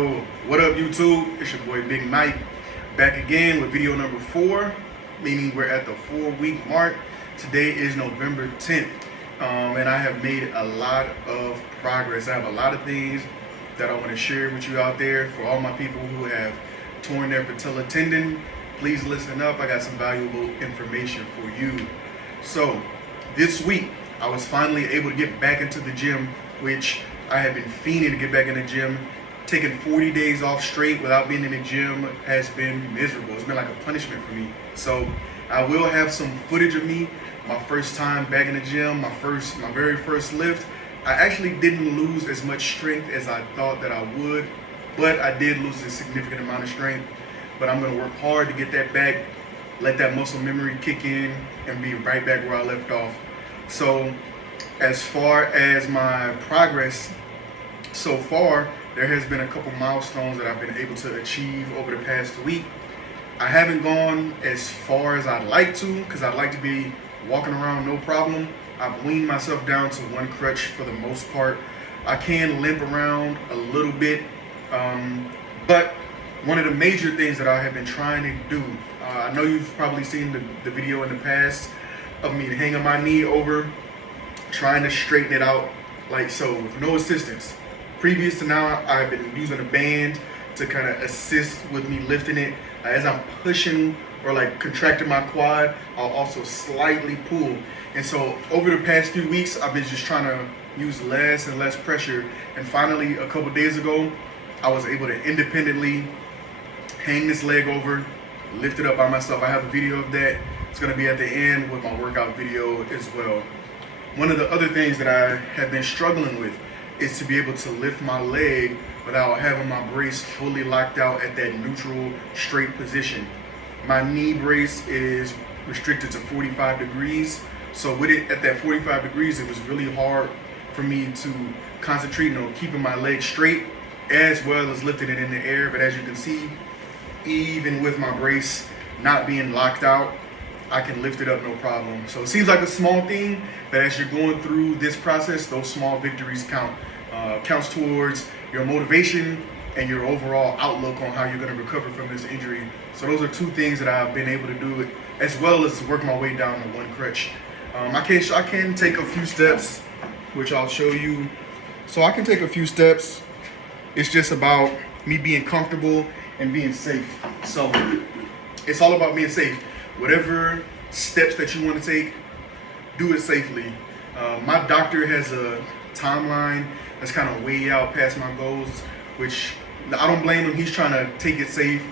What up, YouTube? It's your boy Big Mike back again with video number 4, meaning we're at the 4-week mark. Today is November 10th, and I have made a lot of progress. I have a lot of things that I want to share with you out there. For all my people who have torn their patella tendon, please listen up. I got some valuable information for you. So this week, I was finally able to get back into the gym, which I have been fiending to get back in the gym. Taking 40 days off straight without being in the gym has been miserable. It's been like a punishment for me. So I will have some footage of me, my first time back in the gym, my very first lift. I actually didn't lose as much strength as I thought that I would, but I did lose a significant amount of strength. But I'm gonna work hard to get that back, let that muscle memory kick in, and be right back where I left off. So as far as my progress so far, there has been a couple milestones that I've been able to achieve over the past week. I haven't gone as far as I'd like to, because I'd like to be walking around no problem. I've weaned myself down to one crutch for the most part. I can limp around a little bit, but one of the major things that I have been trying to do, I know you've probably seen the video in the past of me hanging my knee over, trying to straighten it out like so with no assistance. Previous to now, I've been using a band to kind of assist with me lifting it. As I'm pushing or like contracting my quad, I'll also slightly pull. And so over the past few weeks, I've been just trying to use less and less pressure. And finally, a couple days ago, I was able to independently hang this leg over, lift it up by myself. I have a video of that. It's gonna be at the end with my workout video as well. One of the other things that I have been struggling with is to be able to lift my leg without having my brace fully locked out at that neutral straight position. My knee brace is restricted to 45 degrees. So with it at that 45 degrees, it was really hard for me to concentrate on keeping my leg straight as well as lifting it in the air. But as you can see, even with my brace not being locked out, I can lift it up no problem. So it seems like a small thing, but as you're going through this process, those small victories count. Counts towards your motivation and your overall outlook on how you're going to recover from this injury. So those are two things that I've been able to do, as well as work my way down to one crutch. I can take a few steps, which I'll show you. So I can take a few steps. It's just about me being comfortable and being safe. So it's all about being safe. Whatever steps that you want to take, do it safely. My doctor has a timeline that's kind of way out past my goals, which I don't blame him. He's trying to take it safe,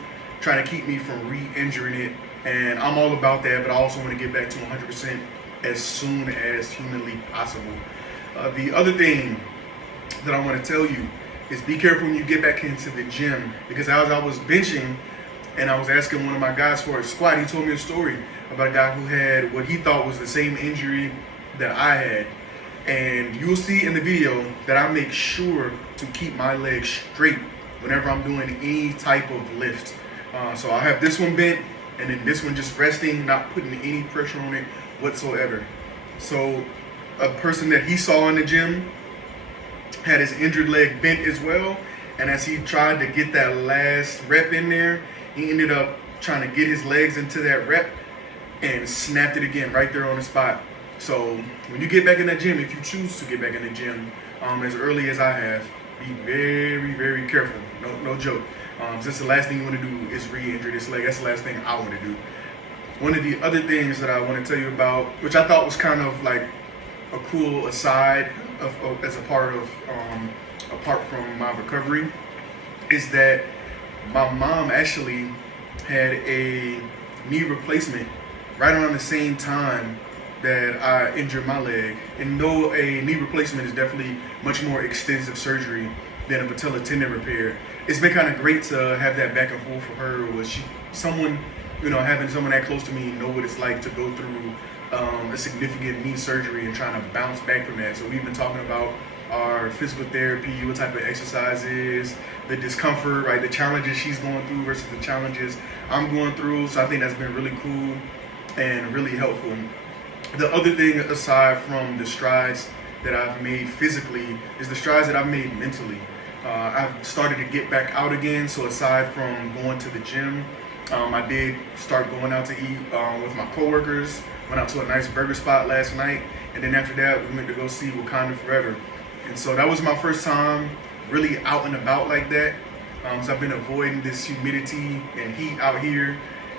trying to keep me from re-injuring it, and I'm all about that, but I also want to get back to 100% as soon as humanly possible. The other thing that I want to tell you is be careful when you get back into the gym, because as I was benching and I was asking one of my guys for a squat, he told me a story about a guy who had what he thought was the same injury that I had. And you'll see in the video that I make sure to keep my legs straight whenever I'm doing any type of lift. So I have this one bent and then this one just resting, not putting any pressure on it whatsoever. So a person that he saw in the gym had his injured leg bent as well. And as he tried to get that last rep in there, he ended up trying to get his legs into that rep and snapped it again right there on the spot. So when you get back in that gym, if you choose to get back in the gym as early as I have, be very, very careful. No joke. Since the last thing you want to do is re-injure this leg, that's the last thing I want to do. One of the other things that I want to tell you about, which I thought was kind of like a cool aside as a part of apart from my recovery, is that my mom actually had a knee replacement right around the same time that I injured my leg. And though a knee replacement is definitely much more extensive surgery than a patella tendon repair, it's been kind of great to have that back and forth for her. Was having someone that close to me know what it's like to go through a significant knee surgery and trying to bounce back from that. So we've been talking about our physical therapy, what type of exercises, the discomfort, right, the challenges she's going through versus the challenges I'm going through. So I think that's been really cool and really helpful. The other thing, aside from the strides that I've made physically, is the strides that I've made mentally. I've started to get back out again. So aside from going to the gym, I did start going out to eat with my coworkers. Went out to a nice burger spot last night, and then after that, we went to go see Wakanda Forever. And so that was my first time really out and about like that. So I've been avoiding this humidity and heat out here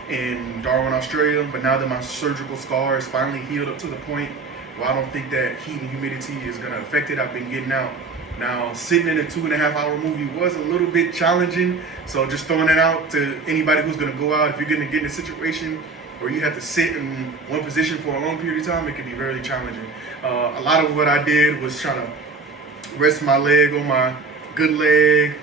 in Darwin, Australia. But now that my surgical scar is finally healed up to the point where I don't think that heat and humidity is going to affect it, I've been getting out. Now, sitting in a 2.5-hour movie was a little bit challenging. So just throwing that out to anybody who's going to go out, if you're going to get in a situation where you have to sit in one position for a long period of time, it can be very challenging. A lot of what I did was trying to rest my leg on my good leg,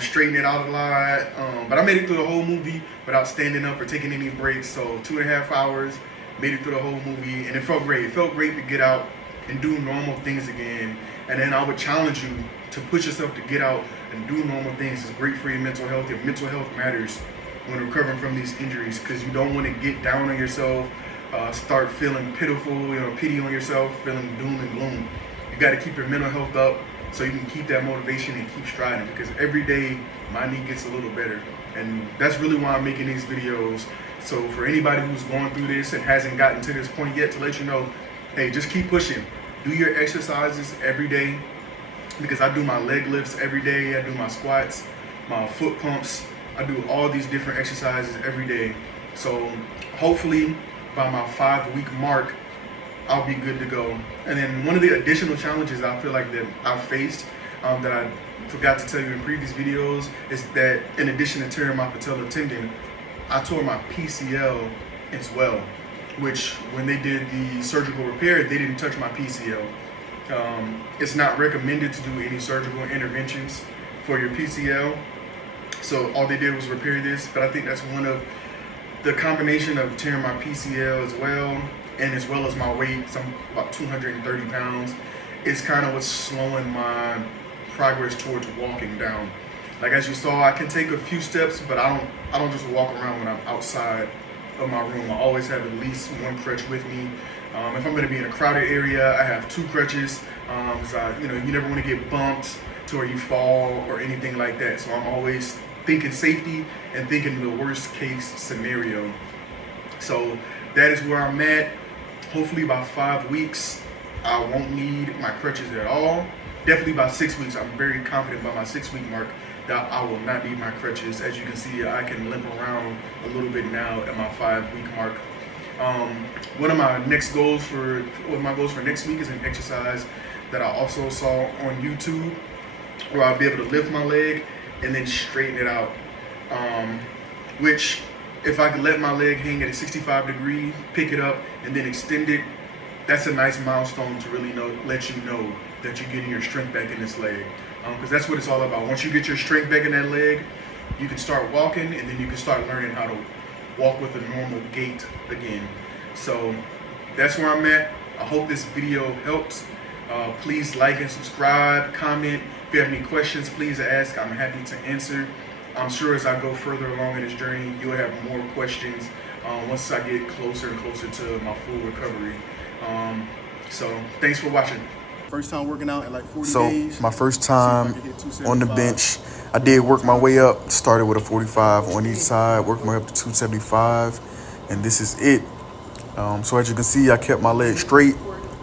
straighten it out a lot. But I made it through the whole movie without standing up or taking any breaks. So 2.5 hours, made it through the whole movie, and it felt great. It felt great to get out and do normal things again. And then I would challenge you to push yourself to get out and do normal things. It's great for your mental health. Your mental health matters when recovering from these injuries, because you don't want to get down on yourself, start feeling pitiful, pity on yourself, feeling doom and gloom. You got to keep your mental health up so you can keep that motivation and keep striding, because every day my knee gets a little better. And that's really why I'm making these videos. So for anybody who's going through this and hasn't gotten to this point yet, to let you know, hey, just keep pushing. Do your exercises every day, because I do my leg lifts every day. I do my squats, my foot pumps. I do all these different exercises every day. So hopefully by my 5-week mark, I'll be good to go. And then one of the additional challenges I feel like that I've faced that I forgot to tell you in previous videos is that in addition to tearing my patella tendon, I tore my PCL as well, which when they did the surgical repair, they didn't touch my PCL. It's not recommended to do any surgical interventions for your PCL. So all they did was repair this, but I think that's one of the combination of tearing my PCL as well, and as well as my weight, so I'm about 230 pounds, is kind of what's slowing my progress towards walking down. Like as you saw, I can take a few steps, but I don't just walk around when I'm outside of my room. I always have at least one crutch with me. If I'm going to be in a crowded area, I have 2 crutches. Because you never want to get bumped to where you fall or anything like that. So I'm always thinking safety and thinking the worst case scenario. So that is where I'm at. Hopefully by 5 weeks, I won't need my crutches at all. Definitely by 6 weeks, I'm very confident by my 6-week mark that I will not need my crutches. As you can see, I can limp around a little bit now at my 5-week mark. One of my goals for next week is an exercise that I also saw on YouTube, where I'll be able to lift my leg and then straighten it out. Which, if I could let my leg hang at a 65 degree, pick it up and then extend it, that's a nice milestone to really let you know that you're getting your strength back in this leg. Because that's what it's all about. Once you get your strength back in that leg, you can start walking, and then you can start learning how to walk with a normal gait again. So that's where I'm at. I hope this video helps. Please like and subscribe, comment. If you have any questions, please ask. I'm happy to answer. I'm sure as I go further along in this journey, you'll have more questions once I get closer and closer to my full recovery. So thanks for watching. First time working out in like 40 days. So my first time on the bench, I did work my way up. Started with a 45 on each side, worked my way up to 275, and this is it. So as you can see, I kept my leg straight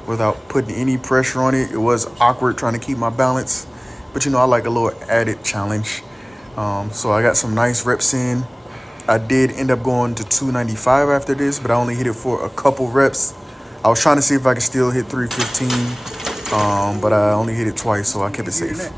without putting any pressure on it. It was awkward trying to keep my balance, but I like a little added challenge. So I got some nice reps in. I did end up going to 295 after this, but I only hit it for a couple reps. I was trying to see if I could still hit 315, but I only hit it twice, so I kept it safe.